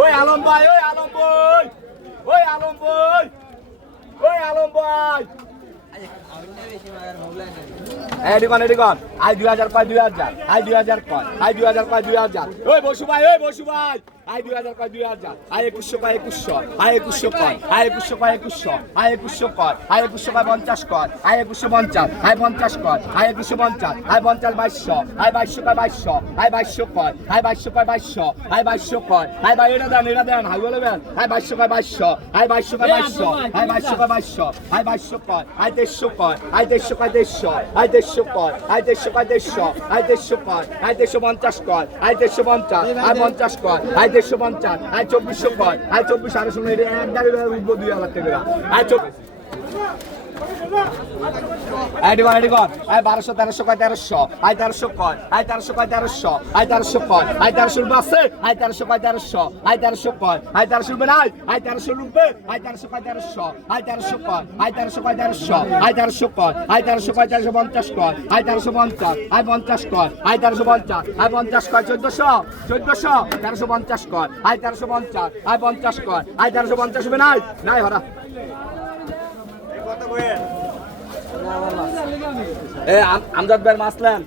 ওই আলম ভাই, ওই আলম ভাই, ওই আলম ভাই, ওই আলম ভাই। এডিকন এডিকন আই দুই হাজার পাঁচ দুই হাজার। আই দুই হাজার পাঁচ আই দুই হাজার পাঁচ দুই হাজার। ওই বসু ভাই, ওই বসু ভাই। আই দুই হাজার কয় দুই হাজার আই একুশশো কয় একুশশো আই একুশশো কয় আই একুশশো কয় একুশশো আই একুশশো কয় আই একুশশো কয় পঞ্চাশ কয় আই একুশশো পঞ্চাশ আই পঞ্চাশ কয় আই একুশশো পঞ্চাশ আই পঞ্চাশ বাইশশো আই বাইশশো কয় বাইশশো আই বাইশশো কয় আই বাইশশো কয় বাইশশো আই বাইশশো কয় আই বাই এটা দেন এটা দেন হাই বলে দেন আই বাইশশো কয় বাইশশো আই বাইশশো কয় বাইশশো আই বাইশশো কয় বাইশশো আই বাইশশো কয় আই তেইশশো কয় আই তেইশশো কয় তেইশশো আই তেইশশো কয় আই তেইশশো কয় তেইশশো আই তেইশশো কয় আই তেইশশো পঞ্চাশ কয় আই তেইশশো পঞ্চাশ আই পঞ্চাশ কয় আই তেইশশো পঞ্চাশ আর চব্বিশশো কয় আর চব্বিশ আড়াইশো উঠবো দুই হাজার টাকা। আর চব্বিশ আইডি কর আইডি কর আই বারোশো তেরোশো কয় তেরোশো আই তেরোশো কয় আই তেরোশো কয় তেরোশো আই তেরোশো কয় আই তেরোশো রুপে আছে আই তেরোশো কয় তেরোশো আই তেরোশো কয় আই তেরোশো রুপে নাই আই তেরোশো রুপে আই তেরোশো কয় তেরোশো আই তেরোশো কয় আই তেরোশো কয় তেরোশো আই তেরোশো কয় আই তেরোশো কয় তেরোশো পঞ্চাশ কয় আই তেরোশো পঞ্চাশ আই পঞ্চাশ কয় আই তেরোশো পঞ্চাশ আই পঞ্চাশ কয় চোদ্দশো চোদ্দশো তেরোশো পঞ্চাশ কয় আই তেরোশো পঞ্চাশ আই পঞ্চাশ কয় আই তেরোশো পঞ্চাশ রুপে নাই নাই হরা আমজাদ ভাই মাসলেন